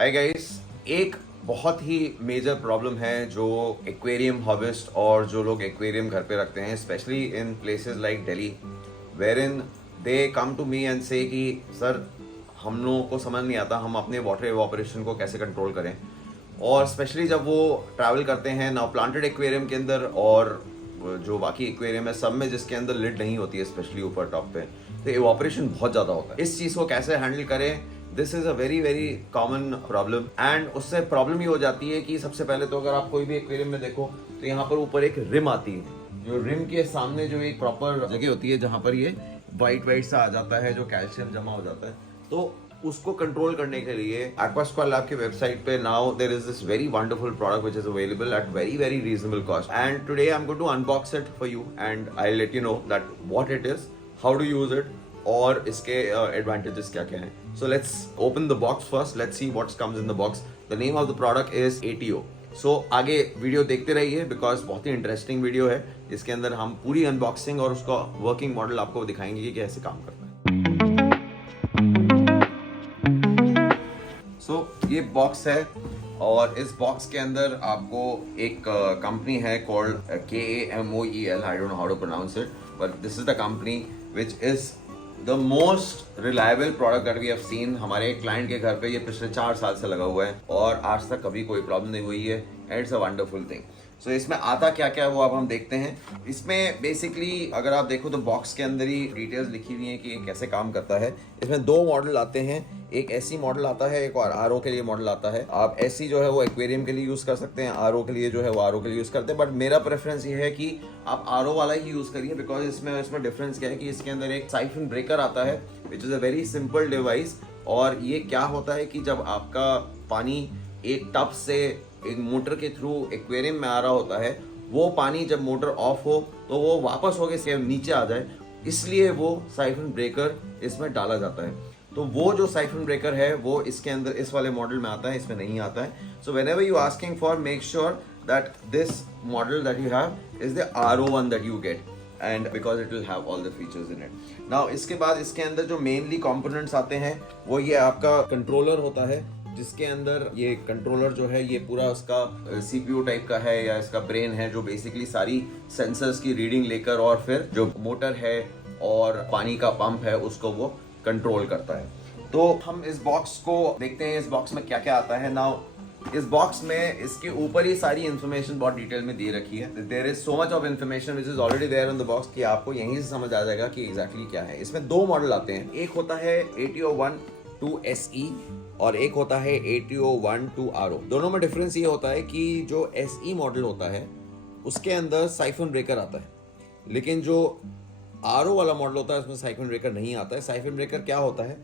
Hi guys, एक बहुत ही major problem है जो एक्वेरियम हॉबिस्ट और जो लोग एक्वेरियम घर पे रखते हैं, specially in places like Delhi, where in they come to me and say कि सर हम लोगों को समझ नहीं आता हम अपने वाटर एवापोरेशन को कैसे कंट्रोल करें। और स्पेशली जब वो ट्रैवल करते हैं ना प्लांटेड एक्वेरियम के अंदर और जो बाकी एक्वेरियम है सब में जिसके अंदर लिड नहीं होती है, स्पेशली ऊपर टॉप पे, तो एवापोरेशन बहुत ज़्यादा होता है। इस चीज़ को कैसे हैंडल करें, this is a very very common problem. And उससे प्रॉब्लम ये हो जाती है कि सबसे पहले तो अगर आप कोई भी एक्वेरियम में देखो तो यहाँ पर ऊपर एक रिम आती है, जो रिम के सामने जो एक प्रॉपर जगह होती है जहाँ पर ये वाइट वाइट सा आ जाता है, जो कैल्शियम जमा हो जाता है। तो उसको कंट्रोल करने के लिए एक्वास्क्वा लैब की वेबसाइट पे now there is this very wonderful product which is available at very very reasonable cost, and today I am going to unbox it for you and I let you know that what it is, how to use it और इसके advantages क्या क्या हैं। So let's open the box first, let's see what's comes in the box. The name of the product is ATO। सो आगे video देखते रहिए because बहुत ही interesting video है जिसके अंदर हम पूरी अनबॉक्सिंग और उसका वर्किंग मॉडल आपको दिखाएंगे कि कैसे काम करता है। ये बॉक्स है और इस बॉक्स के अंदर आपको एक कंपनी है called KAMOEL, I don't know how to pronounce it, but this is the company which is the most reliable product that we have seen. हमारे क्लाइंट के घर पे ये पिछले 4 साल से लगा हुआ है और आज तक कभी कोई प्रॉब्लम नहीं हुई है and it's a wonderful thing. So इसमें आता क्या क्या है वो अब हम देखते हैं। इसमें बेसिकली अगर आप देखो तो बॉक्स के अंदर ही डिटेल्स लिखी हुई हैं कि ये कैसे काम करता है। इसमें 2 मॉडल आते हैं, एक SE मॉडल आता है, एक और RO के लिए मॉडल आता है। आप SE जो है वो एक्वेरियम के लिए यूज कर सकते हैं, RO के लिए जो है वो RO के लिए यूज करते हैं, बट मेरा प्रेफरेंस ये है कि आप RO वाला ही यूज करिए बिकॉज इसमें डिफरेंस क्या है कि इसके अंदर एक साइफन ब्रेकर आता है which is a very simple device. और ये क्या होता है कि जब आपका पानी एक टब से एक मोटर के थ्रू एक्वेरियम में आ रहा होता है, वो पानी जब मोटर ऑफ हो तो वो वापस होके सेम नीचे आ जाए, इसलिए वो साइफन ब्रेकर इसमें डाला जाता है। तो वो जो साइफन ब्रेकर है वो इसके अंदर इस वाले मॉडल में आता है, इसमें नहीं आता है। So whenever you asking for, make sure that this model that you have is the RO one that you get, and because it will have all the features in it. Now इसके बाद इसके अंदर जो mainly components आते हैं वो ये आपका कंट्रोलर होता है, जिसके अंदर ये कंट्रोलर जो है ये पूरा उसका CPU टाइप का है या इसका ब्रेन है, जो बेसिकली सारी सेंसर्स की रीडिंग लेकर और फिर जो मोटर है और पानी का पंप है उसको वो कंट्रोल करता है। तो हम इस बॉक्स को देखते हैं, इस बॉक्स में क्या क्या आता है। नाउ इस बॉक्स में इसके ऊपर ही सारी इन्फॉर्मेशन बहुत डिटेल में दे रखी है। There is so much of information which is already there on the box कि आपको यहीं से समझ आ जाएगा कि एग्जैक्टली क्या है। इसमें 2 मॉडल आते हैं, एक होता है ATO 1 to SE और एक होता है ATO 1 to RO। दोनों में डिफरेंस ये होता है कि जो SE मॉडल होता है उसके अंदर साइफन ब्रेकर आता है, लेकिन जो RO वाला मॉडल होता है उसमें साइफन ब्रेकर नहीं आता है। साइफन ब्रेकर क्या होता है,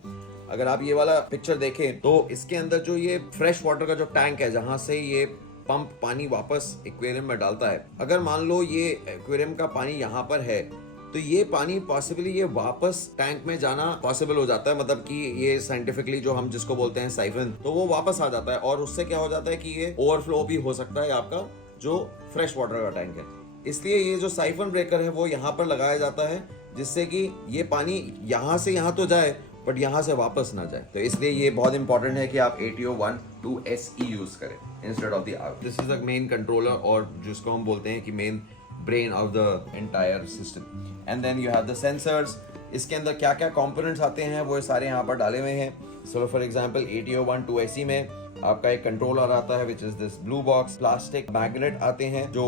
अगर आप ये वाला पिक्चर देखें तो इसके अंदर जो ये फ्रेश वाटर का जो टैंक है जहां से ये पंप पानी वापस एक्वेरियम में डालता है, अगर मान लो ये एक्वेरियम का पानी यहाँ पर है तो ये पानी पॉसिबली ये वापस टैंक में जाना पॉसिबल हो जाता है, मतलब कि ये साइंटिफिकली जो हम जिसको बोलते हैं साइफन, तो वो वापस आ जाता है और उससे क्या हो जाता है कि ये ओवरफ्लो भी हो सकता है आपका जो फ्रेश वाटर का टैंक है। इसलिए ये जो साइफन ब्रेकर है वो यहाँ पर लगाया जाता है जिससे कि ये पानी यहाँ से यहाँ तो जाए बट यहाँ से वापस ना जाए। तो इसलिए ये बहुत इंपॉर्टेंट है कि आप ATO 1 to SE यूज करें instead of the RO। This is the main controller और जिसको हम बोलते हैं कि main brain of the entire system. And then you have the sensors. इसके अंदर क्या क्या कंपोनेंट्स आते हैं वो सारे यहाँ पर डाले हुए हैं। So for example ATO 1 to SE में आपका एक कंट्रोलर आता है which is this blue box. Plastic magnet आते हैं जो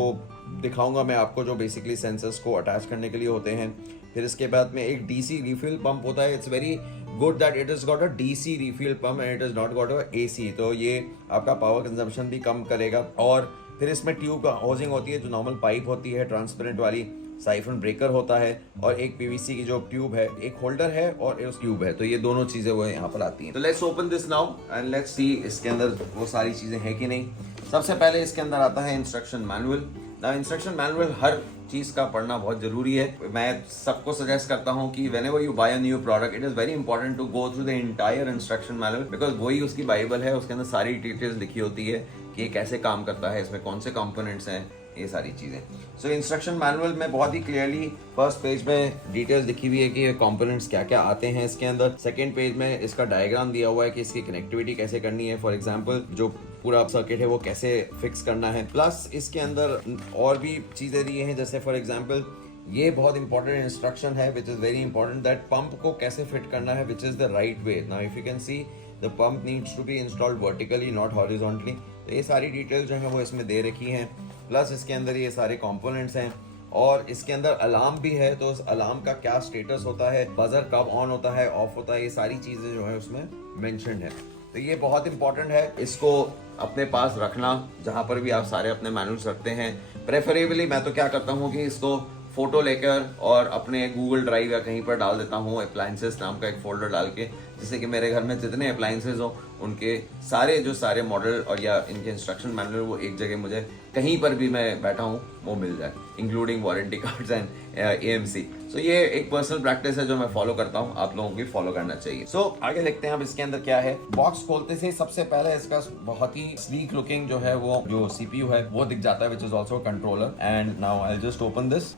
दिखाऊंगा मैं आपको, जो बेसिकली सेंसर्स को अटैच करने के लिए होते हैं। फिर इसके बाद में एक DC रिफिल पंप होता है। It's very good that it is got a DC refill pump and it is not got a AC, तो ये आपका पावर कंजम्पशन भी कम करेगा। और फिर इसमें ट्यूब हाउसिंग होती है जो नॉर्मल पाइप होती है ट्रांसपेरेंट वाली, साइफन ब्रेकर होता है और एक PVC की जो ट्यूब है, एक होल्डर है और एक ट्यूब है। तो ये दोनों चीजें वो यहाँ पर आती हैं। तो let's open this now and let's see इसके अंदर वो सारी चीजें हैं कि नहीं। सबसे पहले इसके अंदर आता है इंस्ट्रक्शन मैनुअल। ना इंस्ट्रक्शन मैनुअल हर चीज का पढ़ना बहुत जरूरी है। मैं सबको सजेस्ट करता हूँ कि whenever you buy a new product, it is very important to go through the entire instruction manual because वही उसकी बाइबल है, उसके अंदर सारी डिटेल्स लिखी होती है कि ये कैसे काम करता है, इसमें कौन से कंपोनेंट्स हैं, ये सारी चीज़ें। सो इंस्ट्रक्शन मैनुअल में बहुत ही क्लियरली फर्स्ट पेज में डिटेल्स लिखी हुई है कि ये कंपोनेंट्स क्या क्या आते हैं इसके अंदर। सेकंड पेज में इसका डायग्राम दिया हुआ है कि इसकी कनेक्टिविटी कैसे करनी है, फॉर एग्जांपल जो पूरा सर्किट है वो कैसे फिक्स करना है। प्लस इसके अंदर और भी चीज़ें दी हैं, जैसे फॉर एग्जांपल ये बहुत इंपॉर्टेंट इंस्ट्रक्शन है which is very important that pump को कैसे फिट करना है which is the right way. Now if you can see the pump needs to be installed vertically not horizontally. तो ये सारी डिटेल जो है वो इसमें दे रखी हैं। प्लस इसके अंदर ये सारे कंपोनेंट्स हैं और इसके अंदर अलार्म भी है, तो उस अलार्म का क्या स्टेटस होता है, बजर कब ऑन होता है ऑफ होता है, ये सारी चीज़ें जो है उसमें मेंशन है। तो ये बहुत इंपॉर्टेंट है, इसको अपने पास रखना जहाँ पर भी आप सारे अपने मैनुअल्स रखते हैं। प्रेफरेबली मैं तो क्या करता हूँ कि इसको फोटो लेकर और अपने गूगल ड्राइव या कहीं पर डाल देता हूँ, अप्लायंसेस नाम का एक फोल्डर डाल के, जिससे कि मेरे घर में जितने अप्लायंसेस हो उनके सारे मॉडल और या इनके इंस्ट्रक्शन मैनुअल वो एक जगह मुझे कहीं पर भी मैं बैठा हूँ वो मिल जाए, including warranty cards and AMC। सो ये एक पर्सनल प्रैक्टिस है जो मैं फॉलो करता हूँ, आप लोगों को फॉलो करना चाहिए। सो आगे देखते हैं अब इसके अंदर क्या है। बॉक्स खोलते से सबसे पहले इसका बहुत ही स्लीक लुकिंग जो है वो जो CPU है वो दिख जाता है, which is also controller. And now I just open this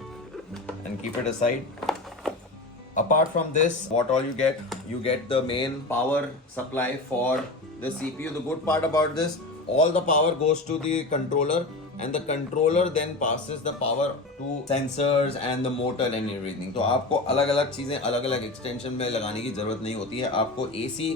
and keep it aside. Apart from this, what all you get the main power supply for the CPU. The good part about this, all the power goes to the controller and the controller then passes the power to sensors and the motor and everything. तो आपको अलग अलग चीज़ें अलग अलग extension में लगाने की ज़रूरत नहीं होती है। आपको AC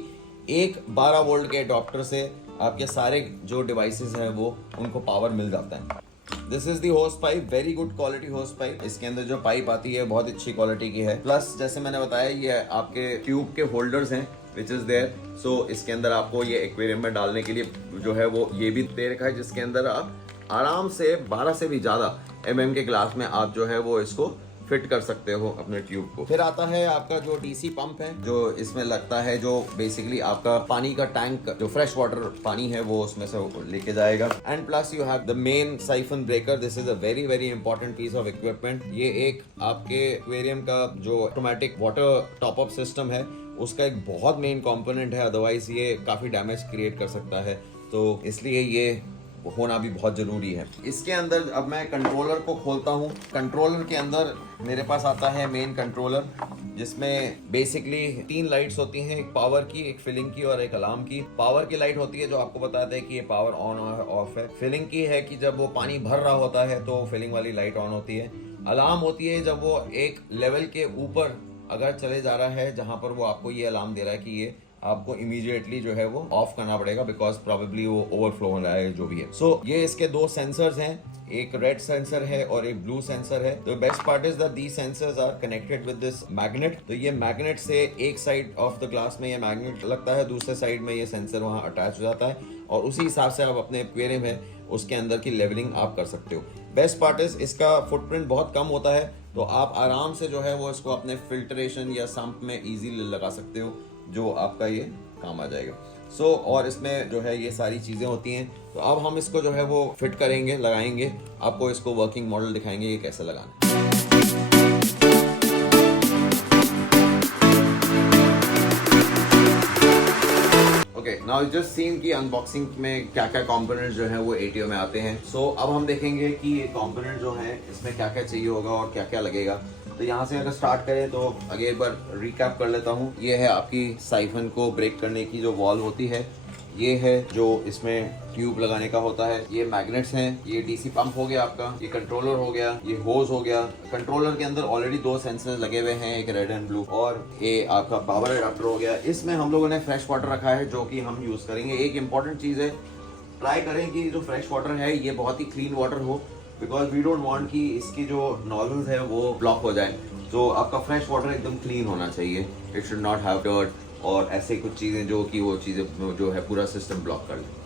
एक 12 वोल्ट के अडॉप्टर से आपके सारे जो डिवाइसेस हैं वो उनको पावर मिल जाता है। दिस इज दी होस पाइप, वेरी गुड क्वालिटी होस पाइप। इसके अंदर जो पाइप आती है बहुत अच्छी क्वालिटी की है। प्लस जैसे मैंने बताया ये आपके ट्यूब के होल्डर्स हैं विच इज देयर। सो इसके अंदर आपको ये एक्वेरियम में डालने के लिए जो है वो ये भी दे रखा है, जिसके अंदर आप आराम से 12 से भी ज़्यादा MM के ग्लास में आप जो है वो इसको फिट कर सकते हो अपने ट्यूब को। फिर आता है आपका जो DC पंप है जो इसमें लगता है, जो बेसिकली आपका पानी का टैंक जो फ्रेश वाटर पानी है वो उसमें से लेके जाएगा। And plus you have the main siphon breaker. This is a very very important piece of equipment. ये एक आपके एक्वेरियम का जो automatic water top up system है उसका एक बहुत मेन कंपोनेंट है, अदरवाइज ये काफी डैमेज क्रिएट कर सकता है, तो इसलिए ये होना भी बहुत ज़रूरी है। इसके अंदर अब मैं कंट्रोलर को खोलता हूँ। कंट्रोलर के अंदर मेरे पास आता है मेन कंट्रोलर, जिसमें बेसिकली 3 लाइट्स होती हैं, एक पावर की, एक फिलिंग की और एक अलार्म की। पावर की लाइट होती है जो आपको बताता है कि ये पावर ऑन और ऑफ है। फिलिंग की है कि जब वो पानी भर रहा होता है तो फिलिंग वाली लाइट ऑन होती है। अलार्म होती है जब वो एक लेवल के ऊपर अगर चले जा रहा है जहाँ पर वो आपको ये अलार्म दे रहा है कि ये आपको इमीडिएटली जो है वो ऑफ करना पड़ेगा बिकॉज प्रोबेबली वो ओवरफ्लो हो रहा है जो भी है। सो ये इसके 2 सेंसर्स हैं, एक रेड सेंसर है और एक ब्लू सेंसर है। तो best part is that these sensors are connected with this magnet. तो ये मैग्नेट से एक साइड ऑफ द ग्लास में ये मैग्नेट लगता है, दूसरे साइड में ये सेंसर वहाँ अटैच हो जाता है और उसी हिसाब से आप अपने एक्वेरियम है उसके अंदर की लेवलिंग आप कर सकते हो। बेस्ट पार्ट इज इसका फुटप्रिंट बहुत कम होता है, तो आप आराम से जो है वो इसको अपने फिल्ट्रेशन या सम्प में इजीली लगा सकते हो, जो आपका ये काम आ जाएगा। और इसमें जो है ये सारी चीज़ें होती हैं। तो अब हम इसको जो है वो फिट करेंगे, लगाएंगे, आपको इसको वर्किंग मॉडल दिखाएंगे ये कैसे लगाना है। ओके, नाउ जस्ट सीन की अनबॉक्सिंग में क्या क्या कंपोनेंट्स जो है वो ATO में आते हैं। अब हम देखेंगे कि ये कंपोनेंट जो है इसमें क्या क्या चाहिए होगा और क्या क्या लगेगा। तो यहाँ से अगर स्टार्ट करें तो आगे एक बार रिकैप कर लेता हूँ। ये है आपकी साइफन को ब्रेक करने की जो वॉल्व होती है, ये है जो इसमें ट्यूब लगाने का होता है, ये मैग्नेट्स हैं, ये DC पंप हो गया आपका, ये कंट्रोलर हो गया, ये होज हो गया। कंट्रोलर के अंदर ऑलरेडी 2 सेंसर्स लगे हुए हैं, एक रेड एंड ब्लू, और ये आपका पावर अडाप्टर हो गया। इसमें हम लोगों ने फ्रेश वाटर रखा है जो कि हम यूज करेंगे। एक इंपॉर्टेंट चीज़ है, ट्राई करें कि जो फ्रेश वाटर है ये बहुत ही क्लीन वाटर हो, बिकॉज वी डोंट वांट कि इसकी जो नॉजल्स है वो ब्लॉक हो जाए। तो आपका फ्रेश वाटर एकदम क्लीन होना चाहिए, it should not have dirt और ऐसे कुछ चीज़ें जो कि वो चीज़ें जो है पूरा सिस्टम ब्लॉक कर ले।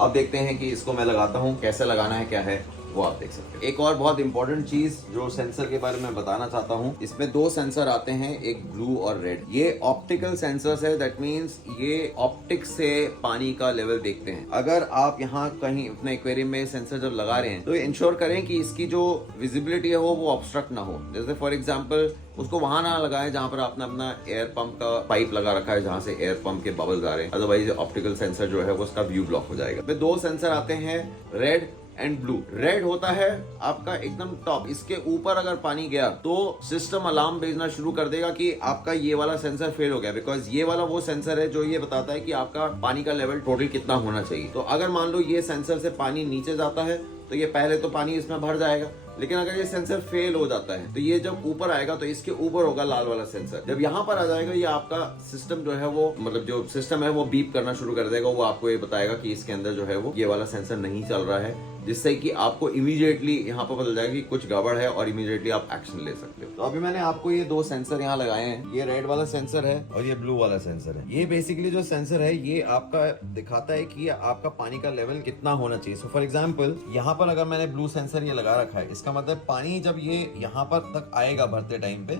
अब देखते हैं कि इसको मैं लगाता हूँ, कैसे लगाना है क्या है वो आप देख सकते हैं। एक और बहुत इंपॉर्टेंट चीज जो सेंसर के बारे में बताना चाहता हूँ, इसमें 2 सेंसर आते हैं, एक ब्लू और रेड। ये ऑप्टिकल सेंसर्स है, दैट मीन्स ये ऑप्टिक से पानी का लेवल देखते हैं। अगर आप यहाँ कहीं अपने एक्वेरियम में सेंसर जब लगा रहे हैं तो इंश्योर करें कि इसकी जो विजिबिलिटी है वो ऑब्स्ट्रक्ट ना हो। जैसे फॉर एग्जाम्पल उसको वहां ना लगाएं जहां पर आपने अपना एयर पंप का पाइप लगा रखा है, जहां से एयर पंप के बबल्स आ रहे हैं, अदरवाइज ऑप्टिकल सेंसर जो है वो उसका व्यू ब्लॉक हो जाएगा। 2 सेंसर आते हैं, रेड एंड ब्लू। रेड होता है आपका एकदम टॉप, इसके ऊपर अगर पानी गया तो सिस्टम अलार्म भेजना शुरू कर देगा कि आपका ये वाला सेंसर फेल हो गया, बिकॉज ये वाला वो सेंसर है जो ये बताता है कि आपका पानी का लेवल टोटल कितना होना चाहिए। तो अगर मान लो ये सेंसर से पानी नीचे जाता है तो ये पहले तो पानी इसमें भर जाएगा, लेकिन अगर ये सेंसर फेल हो जाता है तो ये जब ऊपर आएगा तो इसके ऊपर होगा लाल वाला सेंसर। जब यहाँ पर आ जाएगा ये आपका सिस्टम जो है वो, मतलब जो सिस्टम है वो बीप करना शुरू कर देगा। वो आपको ये बताएगा कि इसके अंदर जो है वो ये वाला सेंसर नहीं चल रहा है, जिससे कि आपको इमीडिएटली यहाँ पर पता जाएगा कि कुछ गड़बड़ है और इमीडिएटली आप एक्शन ले सकते हो। तो अभी मैंने आपको ये दो सेंसर यहाँ लगाए हैं, ये रेड वाला सेंसर है और ये ब्लू वाला सेंसर है। ये बेसिकली जो सेंसर है ये आपका दिखाता है कि आपका पानी का लेवल कितना होना चाहिए। सो फॉर एग्जाम्पल यहाँ पर अगर मैंने ब्लू सेंसर ये लगा रखा है, इसका मतलब पानी जब ये यहाँ पर तक आएगा भरते टाइम पे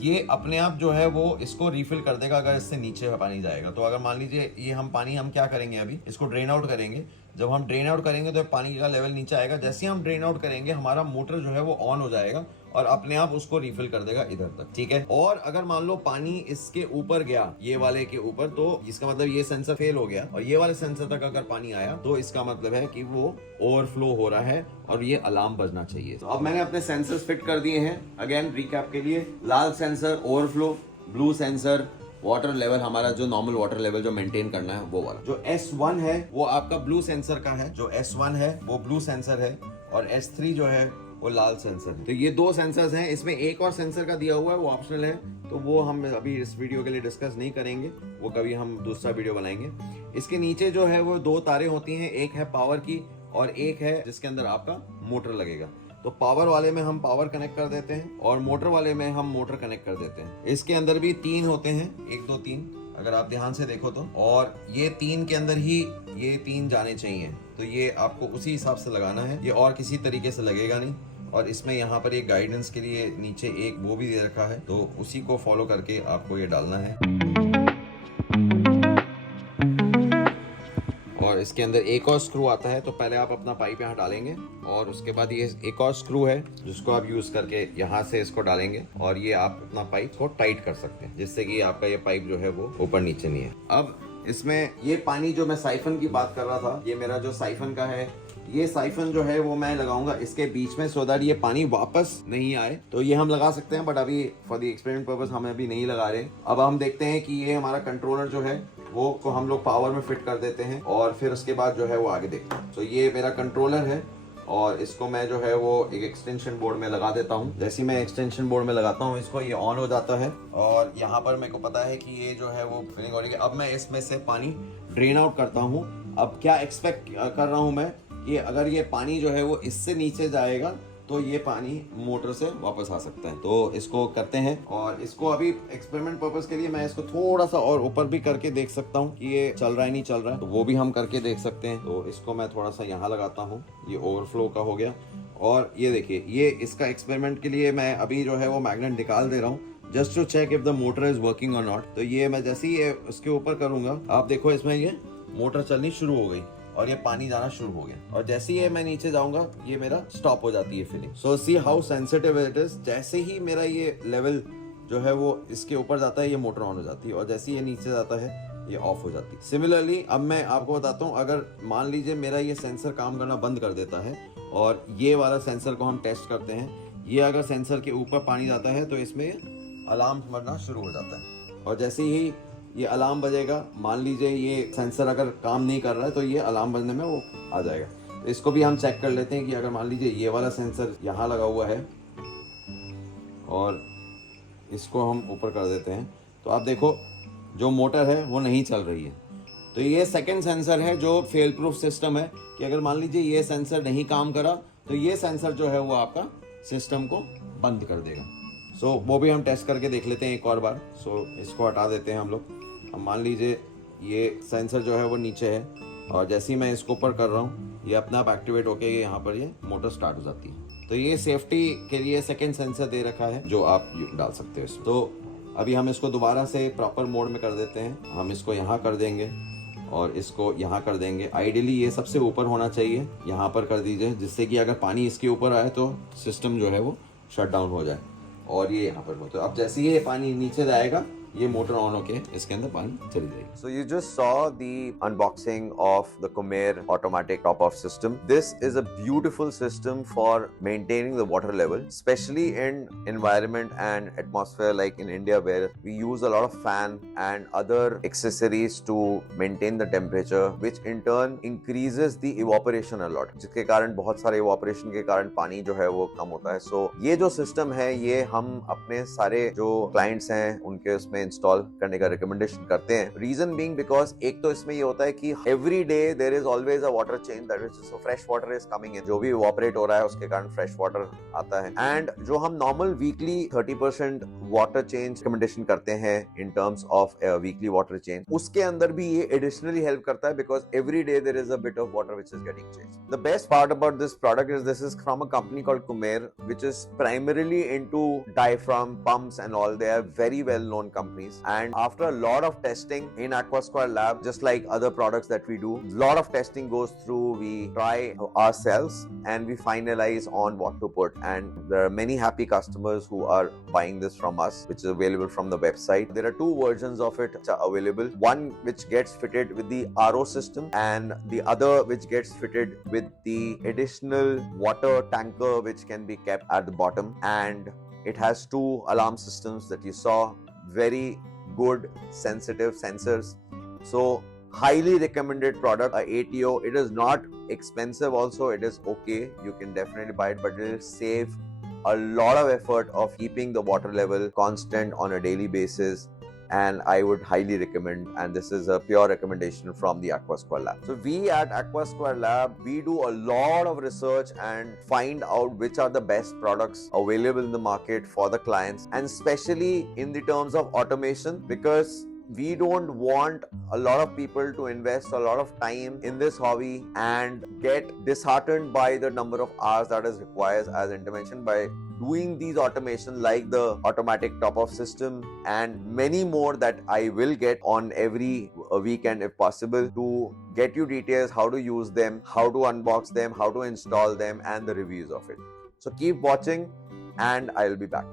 ये अपने आप जो है वो इसको रिफिल कर देगा अगर इससे नीचे पानी जाएगा। तो अगर मान लीजिए ये हम क्या करेंगे, अभी इसको ड्रेन आउट करेंगे। जब हम ड्रेन आउट करेंगे तो पानी का लेवल नीचे आएगा। जैसे ही हम ड्रेन आउट करेंगे हमारा मोटर जो है वो ऑन हो जाएगा और अपने आप उसको रिफिल कर देगा इधर तक, ठीक है। और अगर मान लो पानी इसके ऊपर गया, ये वाले के ऊपर, तो इसका मतलब ये सेंसर फेल हो गया और ये वाले सेंसर तक अगर पानी आया तो इसका मतलब है कि वो ओवरफ्लो हो रहा है और ये अलार्म बजना चाहिए। तो अब मैंने अपने सेंसर्स फिट कर दिए हैं। अगेन रिकैप के लिए, लाल sensor overflow, blue sensor water level, हमारा जो नॉर्मल वाटर लेवल जो मेंटेन करना है वो वाला। जो S1 है वो आपका ब्लू सेंसर का है, जो S1 है वो ब्लू सेंसर है और S3 जो है वो लाल सेंसर है। तो ये दो सेंसर्स हैं। इसमें एक और सेंसर का दिया हुआ है, वो ऑप्शनल है, तो वो हम अभी इस वीडियो के लिए डिस्कस नहीं करेंगे, वो कभी हम दूसरा वीडियो बनाएंगे। इसके नीचे जो है वो दो तारें होती हैं, एक है पावर की और एक है जिसके अंदर आपका मोटर लगेगा। तो पावर वाले में हम पावर कनेक्ट कर देते हैं और मोटर वाले में हम मोटर कनेक्ट कर देते हैं। इसके अंदर भी 3 होते हैं, 1 2 3, अगर आप ध्यान से देखो तो, और ये 3 के अंदर ही ये 3 जाने चाहिए। तो ये आपको उसी हिसाब से लगाना है, ये और किसी तरीके से लगेगा नहीं। और इसमें यहाँ पर एक गाइडेंस के लिए नीचे एक वो भी दे रखा है, तो उसी को फॉलो करके आपको ये डालना है। और इसके अंदर एक और स्क्रू आता है, तो पहले आप अपना पाइप यहाँ डालेंगे और उसके बाद ये एक और स्क्रू है जिसको आप यूज करके यहाँ से इसको डालेंगे और ये आप अपना पाइप को टाइट कर सकते हैं, जिससे कि आपका ये पाइप जो है वो ऊपर नीचे नहीं है। अब इसमें ये पानी जो मैं साइफन की बात कर रहा था, ये मेरा जो साइफन का है, ये साइफन जो है वो मैं लगाऊंगा इसके बीच में, सो दैट ये पानी वापस नहीं आए। तो ये हम लगा सकते हैं, बट अभी फॉर द एक्सपेरिमेंट पर्पस हम अभी नहीं लगा रहे। अब हम देखते हैं कि ये हमारा कंट्रोलर जो है वो को हम लोग पावर में फिट कर देते हैं और फिर उसके बाद जो है वो आगे देखते हैं। तो ये मेरा कंट्रोलर है और इसको मैं जो है वो एक एक्सटेंशन बोर्ड में लगा देता हूँ। जैसे ही मैं एक्सटेंशन बोर्ड में लगाता हूँ इसको, ये ऑन हो जाता है और यहाँ पर मेरे को पता है कि ये जो है वो फिलिंग हो रही है। अब मैं इसमें से पानी ड्रेन आउट करता हूँ। अब क्या एक्सपेक्ट कर रहा हूँ मैं कि अगर ये पानी जो है वो इससे नीचे जाएगा तो ये पानी मोटर से वापस आ सकता है। तो इसको करते हैं और इसको अभी एक्सपेरिमेंट पर्पस के लिए मैं इसको थोड़ा सा और ऊपर भी करके देख सकता हूँ कि ये चल रहा है नहीं चल रहा है, तो वो भी हम करके देख सकते हैं। तो इसको मैं थोड़ा सा यहाँ लगाता हूँ, ये ओवरफ्लो का हो गया। और ये देखिए, ये इसका एक्सपेरिमेंट के लिए मैं अभी जो है वो मैग्नेट निकाल दे रहा हूँ, just to check if the motor is working और नॉट। तो ये मैं जैसे ही उसके ऊपर करूंगा, आप देखो इसमें ये मोटर चलनी शुरू हो गई और ये पानी जाना शुरू हो गया। और जैसे ही मैं नीचे जाऊंगा ये मेरा स्टॉप हो जाती है filling. So see how sensitive it is. जैसे ही मेरा ये लेवल जो है वो इसके ऊपर जाता है, ये मोटर ऑन हो जाती है और जैसे ही ये नीचे जाता है ये ऑफ हो जाती है। सिमिलरली अब मैं आपको बताता हूँ, अगर मान लीजिए मेरा ये सेंसर काम करना बंद कर देता है और ये वाला सेंसर को हम टेस्ट करते हैं, ये अगर सेंसर के ऊपर पानी जाता है तो इसमें अलार्म बजना शुरू हो जाता है। और जैसे ही ये अलार्म बजेगा, मान लीजिए ये सेंसर अगर काम नहीं कर रहा है तो ये अलार्म बजने में वो आ जाएगा। तो इसको भी हम चेक कर लेते हैं कि अगर मान लीजिए ये वाला सेंसर यहाँ लगा हुआ है और इसको हम ऊपर कर देते हैं, तो आप देखो जो मोटर है वो नहीं चल रही है। तो ये सेकंड सेंसर है जो फेल प्रूफ सिस्टम है, कि अगर मान लीजिए ये सेंसर नहीं काम करा तो ये सेंसर जो है वो आपका सिस्टम को बंद कर देगा। सो वो भी हम टेस्ट करके देख लेते हैं एक और बार। सो इसको हटा देते हैं हम लोग। अब मान लीजिए ये सेंसर जो है वो नीचे है और जैसे ही मैं इसको ऊपर कर रहा हूँ ये अपने आप एक्टिवेट होके यहाँ पर ये मोटर स्टार्ट हो जाती है। तो ये सेफ्टी के लिए सेकंड सेंसर दे रखा है जो आप डाल सकते हो इसमें। तो अभी हम इसको दोबारा से प्रॉपर मोड में कर देते हैं। हम इसको यहाँ कर देंगे और इसको यहाँ कर देंगे। आइडियली ये सबसे ऊपर होना चाहिए, यहाँ पर कर दीजिए, जिससे कि अगर पानी इसके ऊपर आए तो सिस्टम जो है वो शट डाउन हो जाए। और ये यहाँ पर हो, तो अब जैसे ही ये पानी नीचे जाएगा ये मोटर ऑन होके इसके अंदर पानी चली जाएगी. So you just saw the unboxing of the Comair automatic top-off system. This is a beautiful system for maintaining the water level, especially in environment and atmosphere like in India, where we use a lot of fan and other accessories to maintain the temperature, which in turn increases the evaporation a lot, जिसके कारण बहुत सारे evaporation के कारण पानी जो है वो कम होता है. So ये जो system है ये हम अपने सारे जो clients हैं उनके उसमें इंस्टॉल करने का रिकमेंडेशन करते हैं. रीजन बीइंग बिकॉज एक तो इसमें ये होता है कि every day there is always a water change, that is so fresh water is coming in. जो भी इवोपरेट हो रहा है उसके कारण फ्रेश वाटर आता है. एंड जो हम normal weekly 30% water change recommendation करते हैं in terms of weekly water change, उसके अंदर भी ये एडिशनली हेल्प करता है because every day there is a bit of water which is getting changed. The best part about this product is this is from a company called Comair, which is primarily into diaphragm pumps and all. They are very well known companies. And after a lot of testing in Aquasquare Lab, just like other products that we do, a lot of testing goes through. We try ourselves and we finalize on what to put. And there are many happy customers who are buying this from us, which is available from the website. There are two versions of it which are available. One which gets fitted with the RO system, and the other which gets fitted with the additional water tanker which can be kept at the bottom. And it has two alarm systems that you saw. Very good sensitive sensors. So highly recommended product. ATO, it is not expensive also, it is okay, you can definitely buy it, but it will save a lot of effort of keeping the water level constant on a daily basis. And I would highly recommend, and this is a pure recommendation from the Aquasquare Lab. So we at Aquasquare Lab, we do a lot of research and find out which are the best products available in the market for the clients, and especially in the terms of automation, because we don't want a lot of people to invest a lot of time in this hobby and get disheartened by the number of hours that is required as intervention. By doing these automation like the automatic top-off system and many more that I will get on every weekend if possible, to get you details how to use them, how to unbox them, how to install them, and the reviews of it. So keep watching and I'll be back.